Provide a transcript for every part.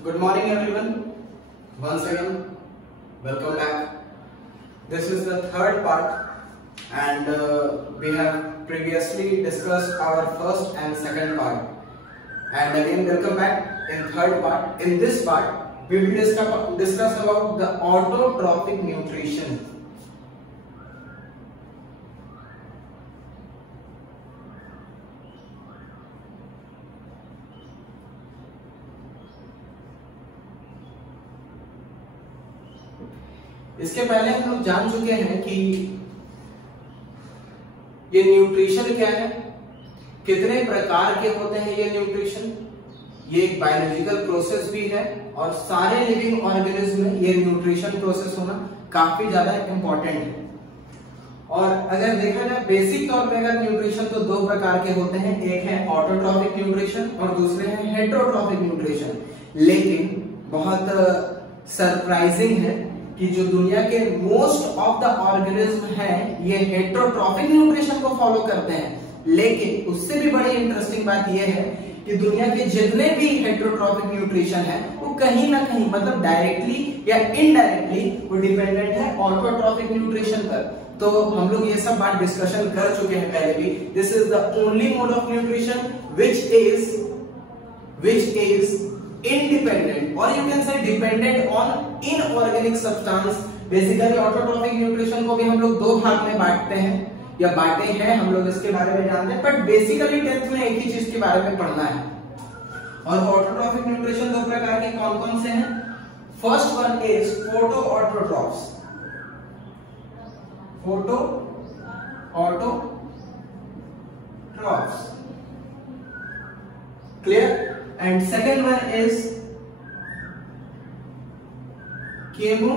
Good morning everyone. Once again, welcome back. This is the third part and we have previously discussed our first and second part. And again welcome back in third part. In this part, we will discuss about the autotrophic nutrition. इसके पहले हम लोग जान चुके हैं कि ये nutrition क्या है, कितने प्रकार के होते हैं ये न्यूट्रिशन। ये एक बायोलॉजिकल प्रोसेस भी है और सारे लिविंग ऑर्गेनिज्म में ये न्यूट्रिशन प्रोसेस होना काफी ज्यादा इंपॉर्टेंट है। और अगर देखा जाए बेसिक तौर पे अगर न्यूट्रिशन तो दो प्रकार के होते हैं, एक है ऑटोट्रॉफिक न्यूट्रिशन और दूसरे है हेटेरोट्रॉफिक न्यूट्रिशन। लेकिन बहुत सरप्राइजिंग है कि जो दुनिया के मोस्ट ऑफ द ऑर्गेनिज्म हैं ये हेटेरोट्रॉफिक न्यूट्रिशन को फॉलो करते हैं। लेकिन उससे भी बड़ी इंटरेस्टिंग बात यह है कि दुनिया के जितने भी हेटेरोट्रॉफिक न्यूट्रिशन है वो कहीं ना कहीं मतलब डायरेक्टली या इनडायरेक्टली वो डिपेंडेंट है ऑटोट्रॉफिक न्यूट्रिशन पर। तो हम लोग ये सब बात डिस्कशन कर चुके हैं पहले भी। This is the only mode of nutrition which is independent or you can say dependent on inorganic substance। Basically autotrophic nutrition को भी हम लोग दो भाग में बांटते हैं या बांटे हैं, हम लोग इसके बारे में जानते हैं, बट बेसिकली 10th में एक ही चीज के बारे में पढ़ना है। और ऑटोट्रॉफिक न्यूट्रिशन दो प्रकार के कौन कौन से हैं? First one is photo autotrophs, photo autotrophs, clear. And second one is chemo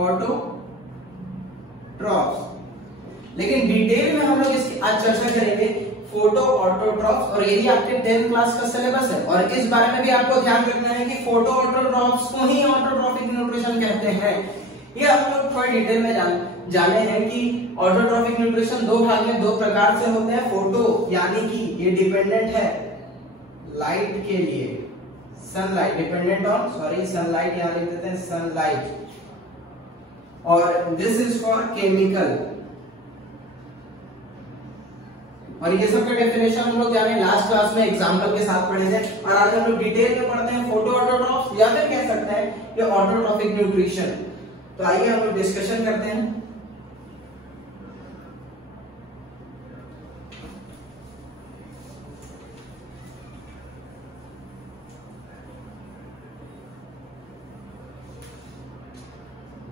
autotrophs। लेकिन डिटेल में हम लोग इसकी आज चर्चा करेंगे फोटो ऑटोट्रॉफ्स, और यही आपके 10th क्लास का सिलेबस है। और इस बारे में भी आपको ध्यान रखना है कि फोटो ऑटोट्रॉफ्स को ही ऑटोट्रॉफिक न्यूट्रिशन कहते हैं। ये हम लोग थोड़ी डिटेल में जाने हैं कि ऑटोट्रॉफिक न्यूट्रिशन दो भाग में दो प्रकार से होते हैं। फोटो यानी कि ये डिपेंडेंट है लाइट के लिए, सनलाइट, डिपेंडेंट ऑन सनलाइट, यहां लिख देते हैं सनलाइट। और दिस इज फॉर केमिकल। और ये सब का डेफिनेशन हम लोग जाने लास्ट क्लास में एग्जांपल के साथ पढ़े थे, और आज हम लोग डिटेल में पढ़ते हैं फोटो ऑटोट्रॉफ्स या फिर कह सकते हैं ये ऑटोट्रॉफिक न्यूट्रिशन। तो आइए हम लोग डिस्कशन करते हैं।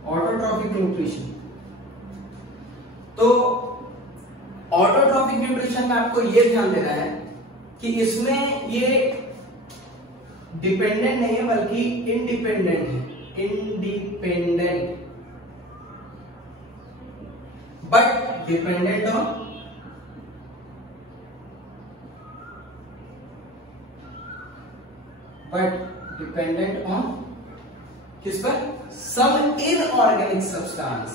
Autotrophic nutrition. तो ऑटोट्रॉफिक न्यूट्रिशन में आपको यह ध्यान देना है कि इसमें ये डिपेंडेंट नहीं है बल्कि इंडिपेंडेंट है, इंडिपेंडेंट बट डिपेंडेंट ऑन किस पर? सम इनऑर्गेनिक सब्सटेंस,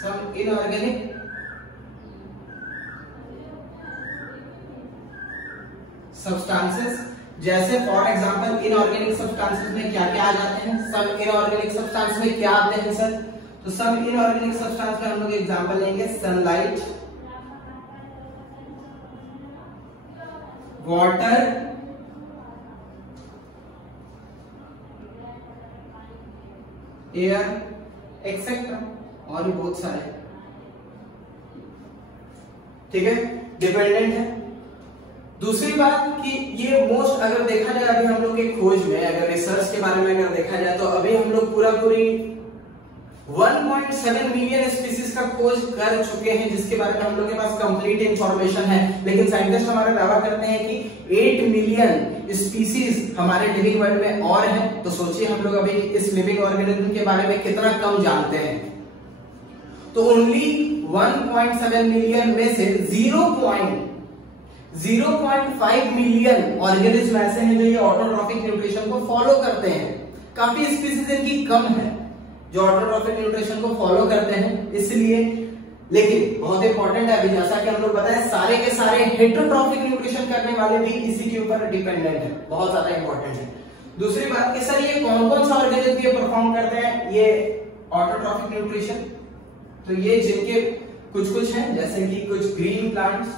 सम इनऑर्गेनिक सब्सटेंसेस। जैसे फॉर एग्जांपल इनऑर्गेनिक सब्सटेंसेस में क्या क्या आ जाते हैं? सम इनऑर्गेनिक सब्सटेंस में क्या आते हैं सर? तो सम इनऑर्गेनिक सब्सटेंस में हम लोग एग्जांपल लेंगे सनलाइट, वाटर, एयर एक्सेट्रा, और भी बहुत सारे। ठीक है, डिपेंडेंट है। दूसरी बात कि ये मोस्ट अगर देखा जाए अभी हम लोग के खोज में, अगर रिसर्च के बारे में अगर देखा जाए तो अभी हम लोग पूरी 1.7 मिलियन स्पीसीज का खोज कर चुके हैं, जिसके बारे में हम लोग के पास कंप्लीट इंफॉर्मेशन है। लेकिन साइंटिस्ट हमारा दावा करते हैं कि 8 मिलियन स्पीसीज हमारे लिविंग वर्ल्ड में और हैं। तो सोचिए हम लोग अभी इस लिविंग ऑर्गेनिज्म के बारे में कितना कम जानते हैं। तो ओनली 1.7 मिलियन में से 0.5 मिलियन ऑर्गेनिज्म ऐसे हैं जो ये ऑटोट्रॉफिक न्यूट्रिशन को फॉलो करते हैं। काफी स्पीसीज इनकी कम है जो ऑटोट्रॉफिक न्यूट्रिशन को फॉलो करते हैं। इसलिए लेकिन बहुत इंपॉर्टेंट है, अभी जैसा कि हम लोग बताएं सारे के सारे हेटेरोट्रॉफिक न्यूट्रिशन करने वाले भी इसी के ऊपर डिपेंडेंट है, बहुत ज्यादा इंपॉर्टेंट है। दूसरी बात कि सर ये कौन कौन सा ऑर्गेनिज्म ये परफॉर्म करते हैं ये ऑटोट्रॉफिक न्यूट्रिशन, तो ये जिनके कुछ कुछ हैं जैसे कि कुछ ग्रीन प्लांट्स,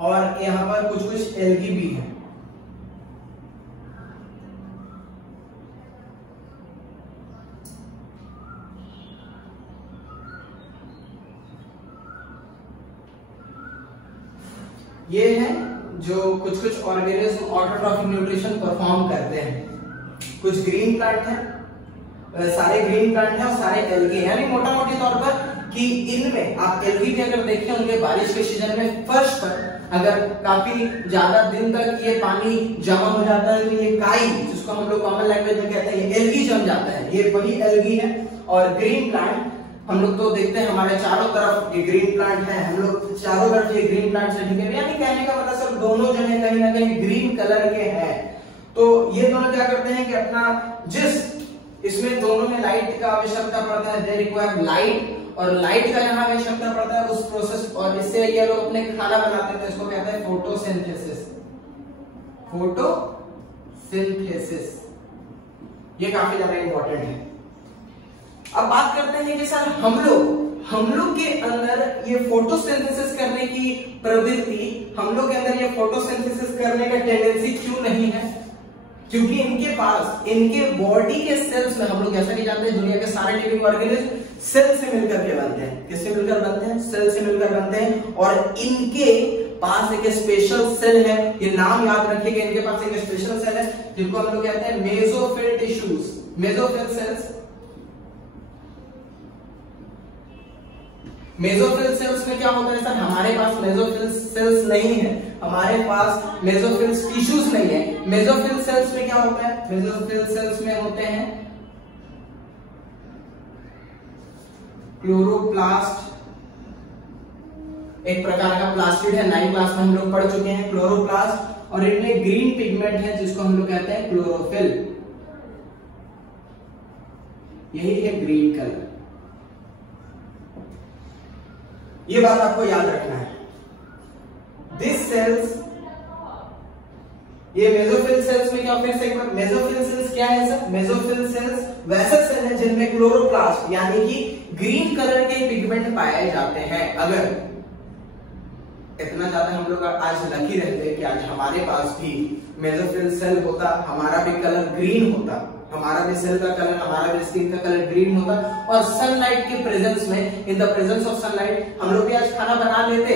और यहां पर कुछ कुछ एल्गी भी हैं। ये है जो कुछ कुछ ऑर्गेनिज्म ऑटोट्रॉफिक न्यूट्रिशन परफॉर्म करते हैं। कुछ ग्रीन प्लांट हैं, सारे ग्रीन प्लांट हैं और सारे एल्गी, यानी मोटा मोटी तौर पर कि इनमें आप एल्गी भी अगर देखें होंगे बारिश के सीजन में फर्श पर अगर काफी ज्यादा दिन तक ये पानी जमा हो जाता है तो ये काई, जिसको हम लोग कॉमन लैंग्वेज में कहते हैं, ये एल्गी जम जाता है, ये वही एल्गी है। और ग्रीन प्लांट हम लोग तो देखते हैं हमारे चारों तरफ ये ग्रीन प्लांट है, हम लोग चारों तरफ ये ग्रीन प्लांट से ढके, यानी कहने का मतलब सब दोनों जो है कहीं ना कहीं ग्रीन कलर के हैं। तो ये दोनों क्या करते हैं कि अपना जिस इसमें दोनों में लाइट का आवश्यकता पड़ता है, दे रिक्वायर लाइट, और लाइट का यहाँ आवश्यकता पड़ता है उस प्रोसेस, और इससे ये लोग अपने खाना बनाते हैं, इसको कहते हैं फोटोसिंथेसिस। फोटोसिंथेसिस ये काफी ज्यादा इंपॉर्टेंट है। अब बात करते हैं कि सर हम लोग के अंदर ये फोटोसिंथेसिस करने की प्रवृत्ति, हम लोग के अंदर ये फोटोसिंथेसिस करने का टेंडेंसी क्यों नहीं है? क्योंकि इनके पास इनके बॉडी के सेल्स में, हम लोग जैसा कि जानते हैं दुनिया के सारे लिविंग ऑर्गेनिज्म सेल से मिलकर के बनते हैं। किससे मिलकर बनते हैं? सेल से मिलकर बनते हैं। और इनके पास एक स्पेशल सेल है, ये नाम याद रखिएगा, इनके पास एक स्पेशल सेल है जिनको हम लोग कहते हैं mesophyll tissues, mesophyll cells. Mesophyll cells में क्या होता है सर? हमारे पास मेसोफिल सेल्स नहीं है, हमारे पास मेसोफिल टिश्यूज नहीं है। मेसोफिल सेल्स में क्या होता है? मेसोफिल सेल्स में होते हैं क्लोरोप्लास्ट, एक प्रकार का प्लास्टिड है, 9th क्लास में हम लोग पढ़ चुके हैं क्लोरोप्लास्ट, और इनमें ग्रीन पिगमेंट है जिसको हम लोग कहते हैं क्लोरोफिल, यही है ग्रीन कलर। ये बात आपको याद रखना है। दिस सेल्स, ये मेसोफिल सेल्स में क्या, फिर से एक बार, मेसोफिल सेल्स क्या है सर? मेसोफिल सेल्स वैसे सेल है जिनमें क्लोरोप्लास्ट यानी कि ग्रीन कलर के पिगमेंट पाए जाते हैं। अगर इतना ज्यादा हम लोग आज लकी रहते कि आज हमारे पास भी मेसोफिल सेल होता, हमारा भी कलर ग्रीन होता, हमारा भी सेल का कलर, हमारा भी स्किन का कलर ग्रीन होता, और सनलाइट के प्रेजेंस में, in the presence of sunlight हम लोग भी आज खाना बना लेते।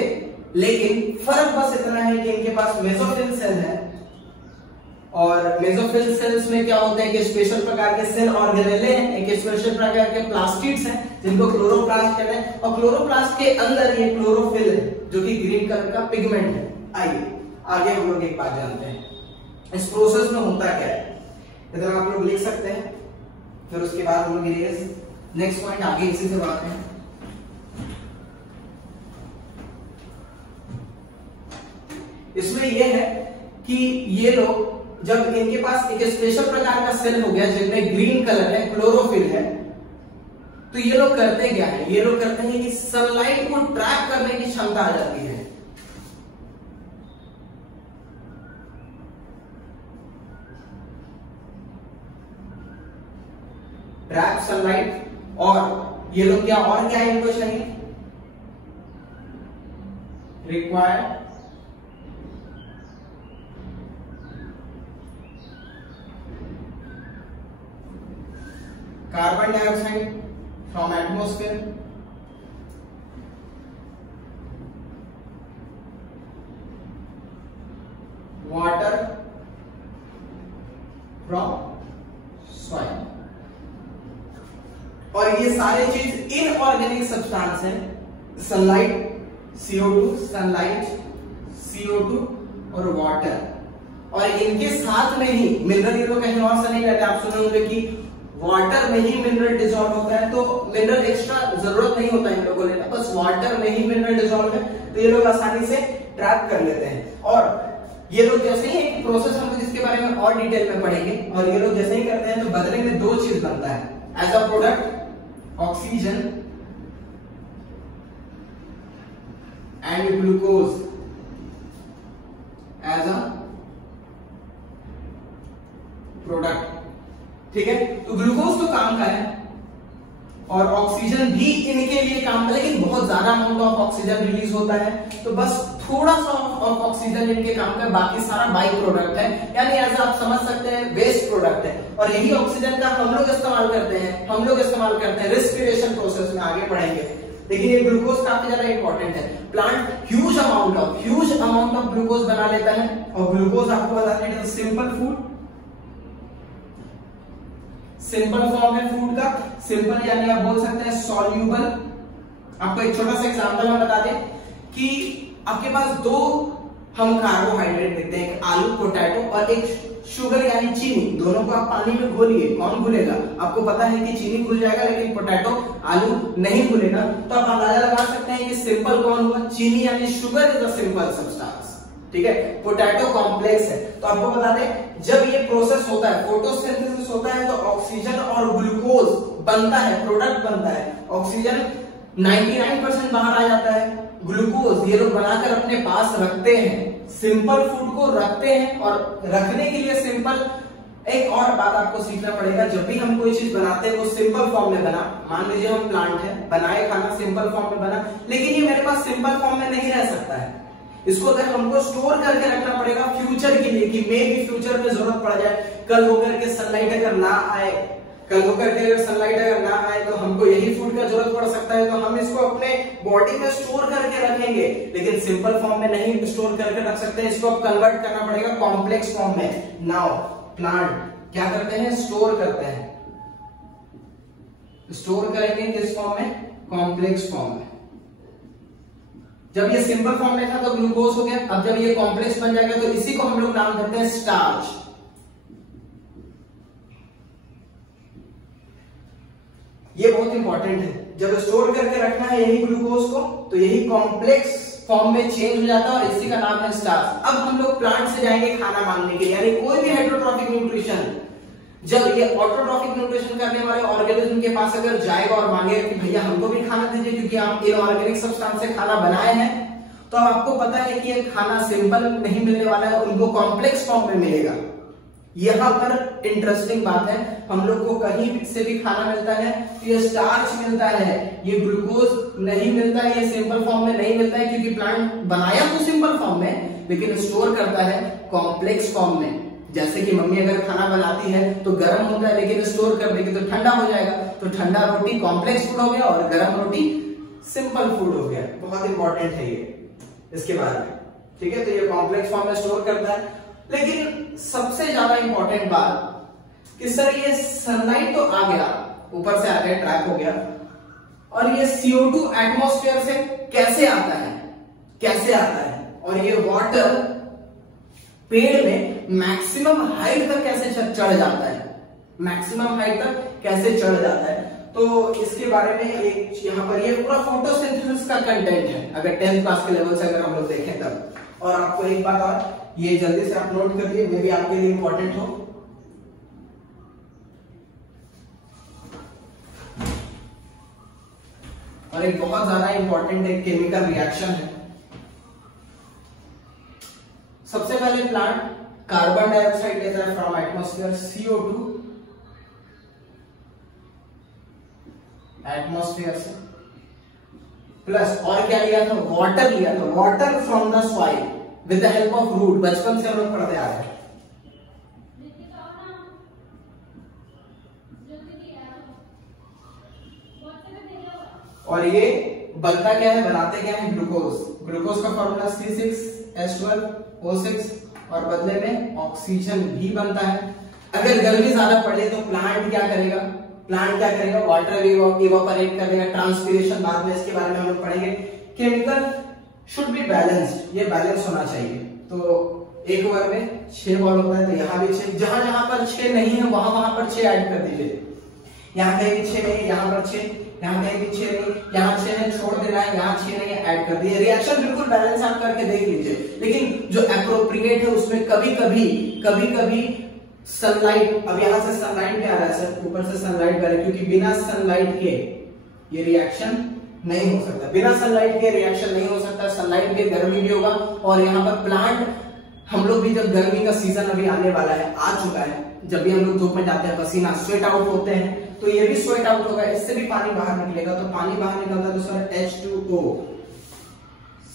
लेकिन फर्क बस इतना है कि इनके पास मेसोफिल सेल है, और मेसोफिल सेल्स में क्या होते हैं कि स्पेशल प्रकार के सेल ऑर्गेनेले हैं, एक स्पेशल प्रकार के प्लास्टिड्स हैं जिनको क्लोरोप्लास्ट कहते हैं, और क्लोरोप्लास्ट के अंदर ये क्लोरोफिल है जो कि ग्रीन कलर का पिगमेंट है। आइए आगे हम लोग एक बात जानते हैं, इस प्रोसेस में होता क्या है, इधर आप लोग लिख सकते हैं, फिर उसके बाद हम लोग नेक्स्ट पॉइंट आगे इसी से बात करें। इसमें यह है कि ये लोग जब इनके पास एक स्पेशल प्रकार का सेल हो गया जिनमें ग्रीन कलर है, क्लोरोफिल है, तो ये लोग करते क्या है? ये लोग करते हैं कि सनलाइट को ट्रैप करने की क्षमता आ जाती है। ट्रैप सनलाइट, और ये लोग क्या और क्या इनको चाहिए? Require carbon dioxide from atmosphere, water from soil, और ये सारे चीज इनऑर्गेनिक सब्सटेंस है। सनलाइट CO2, सनलाइट CO2 और वाटर, और इनके साथ में ही मिनरल, ये लोग कहीं और से नहीं लेते। आप सुने होंगे कि वाटर में ही मिनरल डिसॉल्व होता है, तो मिनरल एक्स्ट्रा जरूरत नहीं होता इन लोगों को लेना, बस वाटर में ही मिनरल डिसॉल्व है, तो ये लोग आसानी से ट्रैप कर लेते हैं। और ये लोग जैसे ही एक प्रोसेस हम जिसके बारे में और डिटेल में पढ़ेंगे, और ये लोग जैसे ही करते हैं तो बदले में दो चीज बनता है as a product, oxygen and glucose as a product. ठीक है, तो ग्लूकोज तो काम का है और ऑक्सीजन भी इनके लिए काम का, लेकिन बहुत ज्यादा अमाउंट ऑफ ऑक्सीजन रिलीज होता है, तो बस थोड़ा सा ऑफ ऑक्सीजन इनके काम का, बाकी सारा बाई प्रोडक्ट है, यानी ऐसा आप समझ सकते हैं वेस्ट प्रोडक्ट है। और यही ऑक्सीजन का हम लोग इस्तेमाल करते हैं रेस्पिरेशन प्रोसेस में, आगे पढ़ेंगे। लेकिन ये ग्लूकोज काफी ज्यादा इंपॉर्टेंट है। Plant huge amount of glucose बना लेता है, और ग्लूकोज आपको बताते हैं सिंपल फूड, सिंपल फॉर्म है फूड का। सिंपल यानी आप बोल सकते हैं सॉल्यूबल। आपको एक छोटा सा एग्जांपल हम बता दें कि आपके पास दो हम कार्बोहाइड्रेट देखते हैं, एक आलू पोटैटो और एक शुगर यानी चीनी। दोनों को आप पानी में घोलिए, कौन घुलेगा? आपको पता है कि चीनी घुल जाएगा लेकिन पोटैटो आलू नहीं घुलेगा। तो आप अंदाजा लगा सकते हैं कि सिंपल कौन हुआ? चीनी यानी sugar is a simple substance. ठीक है, पोटैटो कॉम्प्लेक्स है। तो आपको बता दें जब ये प्रोसेस होता है, फोटोसिंथेसिस होता है, तो ऑक्सीजन और ग्लूकोज बनता है, प्रोडक्ट बनता है। ऑक्सीजन 99% बाहर आ जाता है, ग्लूकोज ये लोग बनाकर अपने पास रखते हैं, सिंपल फूड को रखते हैं। और रखने के लिए सिंपल, एक और बात आपको सीखना पड़ेगा, जब भी हम कोई चीज बनाते हैं वो सिंपल फॉर्म में बना। मान लीजिए हम प्लांट है, बनाए खाना सिंपल फॉर्म में बना, लेकिन ये मेरे पास सिंपल फॉर्म में नहीं रह सकता है। इसको अगर हमको स्टोर करके रखना पड़ेगा फ्यूचर के लिए, कि मे भी फ्यूचर में जरूरत पड़ जाए, कल होकर के सनलाइट अगर ना आए, तो हमको यही फूड का जरूरत पड़ सकता है, तो हम इसको अपने बॉडी में स्टोर करके रखेंगे, लेकिन सिंपल फॉर्म में नहीं स्टोर करके रख सकते। इसको अब कन्वर्ट करना पड़ेगा कॉम्प्लेक्स फॉर्म में। नाउ प्लांट क्या करते हैं? स्टोर करते हैं। स्टोर करेंगे किस फॉर्म में? कॉम्प्लेक्स फॉर्म में। जब ये सिंपल फॉर्म में था तो ग्लूकोज हो गया, अब जब ये कॉम्प्लेक्स बन जाएगा तो इसी को हम लोग नाम देते हैं स्टार्च। ये बहुत इंपॉर्टेंट है, जब स्टोर करके रखना है यही ग्लूकोज को, तो यही कॉम्प्लेक्स फॉर्म में चेंज हो जाता है और इसी का नाम है स्टार्च। अब हम लोग प्लांट से जाएंगे खाना मांगने के लिए, यानी कोई भी हाइड्रोट्रॉफिक न्यूट्रिशन, जब ये ऑटोट्रॉफिक न्यूट्रिशन करने वाले ऑर्गेनिज्म के पास अगर जाएगा और मांगेगा कि भैया हमको भी खाना दीजिए क्योंकि हम इनऑर्गेनिक सब्सटेंस से खाना बनाए हैं, तो अब आपको पता है कि ये खाना सिंपल नहीं मिलने वाला है, उनको कॉम्प्लेक्स फॉर्म में मिलेगा। यहां पर इंटरेस्टिंग बात है, हम लोग को कहीं से भी खाना मिलता है तो ये स्टार्च मिलता है, ये ग्लूकोज नहीं मिलता है, ये सिंपल फॉर्म में नहीं मिलता है, क्योंकि प्लांट बनाया तो सिंपल फॉर्म में लेकिन स्टोर करता है कॉम्प्लेक्स फॉर्म में। जैसे कि मम्मी अगर खाना बनाती है तो गर्म होता है, लेकिन स्टोर कर देगी तो ठंडा हो जाएगा, तो ठंडा रोटी कॉम्प्लेक्स फूड हो गया और गर्म रोटी सिंपल फूड हो गया। बहुत इंपॉर्टेंट है ये इसके बारे में। ठीक है, तो ये कॉम्प्लेक्स फॉर्म में स्टोर करता है। लेकिन सबसे ज्यादा इंपॉर्टेंट बात कि सर ये सनलाइट तो आ गया, ऊपर से आ गया, ट्रैप हो गया, और ये CO2 एटमॉस्फेयर से कैसे आता है, और ये वाटर पेड़ में मैक्सिमम हाइट तक कैसे चढ़ जाता है, तो इसके बारे में एक यहाँ पर ये पूरा फोटोसिंथेसिस का कंटेंट है, अगर 10th क्लास के लेवल से अगर हम लोग देखें तब। और आपको एक बात और, ये जल्दी से आप नोट करिए, मे भी आपके लिए इंपॉर्टेंट हो। और एक बहुत ज्यादा इंपॉर्टेंट एक केमिकल रिएक्शन है। सबसे पहले प्लांट कार्बन डाइऑक्साइड लेता है फ्रॉम एटमॉस्फेयर, CO2 एटमॉस्फेयर से, प्लस और क्या लिया था? Water from the soil with the help of root. बचपन से हम लोग पढ़ते आ रहे हैं। और ये बनता क्या है, बनाते क्या है? ग्लूकोज का फॉर्मूला C6H12O6, और बदले में ऑक्सीजन भी बनता है। अगर गर्मी ज्यादा पड़े तो प्लांट क्या करेगा? वाटर इवापोरेट करेगा, ट्रांसपिरेशन बाद में इसके बारे में हम लोग पढ़ेंगे। केमिकल शुड बी बैलेंस्ड, ये बैलेंस होना चाहिए। तो एक ओवर में 6 बॉल होता है, तो यहाँ भी 6, जहां पर 6 नहीं है वहां पर 6 ऐड कर दीजिए। यहाँ कहीं 6 नहीं, यहाँ पर 6, यहाँ कहीं भी 6 नहीं, यहाँ 6 है छोड़ देना है, यहाँ 6 नहीं है ऐड कर दिए। रिएक्शन बिल्कुल बैलेंस आप करके देख लीजिए। लेकिन जो एप्रोप्रिएट है उसमें कभी कभी सनलाइट, अब यहाँ से सनलाइट क्या आ रहा है सर, ऊपर से सनलाइट आ रहा है, क्योंकि बिना सनलाइट के ये रिएक्शन नहीं हो सकता, बिना सनलाइट के रिएक्शन नहीं हो सकता। सनलाइट के गर्मी भी होगा, और यहाँ पर प्लांट, हम लोग भी जब गर्मी का सीजन अभी आने वाला है, आ चुका है, जब भी हम लोग धूप में जाते हैं पसीना स्वेट आउट होते हैं, तो ये भी स्वेट आउट होगा, इससे भी पानी बाहर निकलेगा। तो पानी बाहर निकलता है तो sir H2O,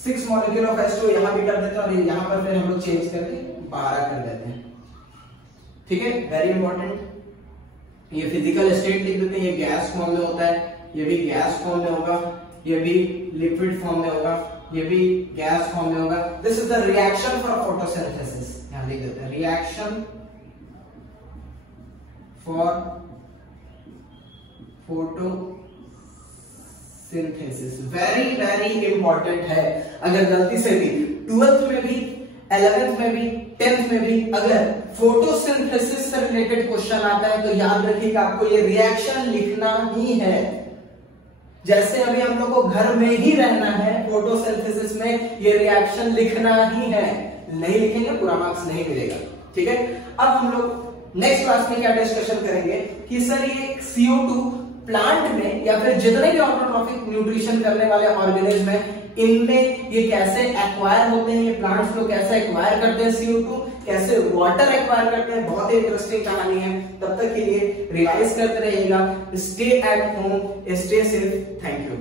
6 molecule of H2O यहाँ भी कर देते हैं, और यहाँ पर फिर हम लोग चेंज करके 12 कर देते हैं। ठीक है, वेरी इंपॉर्टेंट। ये फिजिकल स्टेट लिख देते हैं, ये गैस फॉर्म में होता है, ये भी गैस फॉर्म में होगा, ये भी लिक्विड फॉर्म में होगा, ये भी गैस फॉर्म में होगा। This is the reaction for photosynthesis, यहां लिख देते हैं reaction for photosynthesis. Very very important है। अगर गलती से भी 12th में भी, 11th में भी, 10th में भी अगर फोटोसिंथेसिस से रिलेटेड क्वेश्चन आता है तो याद रखिएगा आपको ये रिएक्शन लिखना ही है। जैसे अभी हम लोग को घर में ही रहना है, फोटोसिंथेसिस में ये रिएक्शन लिखना ही है, नहीं लिखेंगे पूरा मार्क्स नहीं मिलेगा। ठीक है, अब हम लोग नेक्स्ट क्लास में क्या डिस्कशन करेंगे कि सर ये CO2 प्लांट में या फिर जितने भी ऑटोट्रॉफिक न्यूट्रिशन करने वाले ऑर्गेनिज्म है, इनमें ये कैसे एक्वायर होते हैं, ये प्लांट्स लोग कैसे एक्वायर करते हैं CO2, कैसे वाटर एक्वायर करते हैं। बहुत ही इंटरेस्टिंग कहानी है। तब तक के लिए रिवाइज करते रहिएगा। Stay at home, stay safe. Thank you.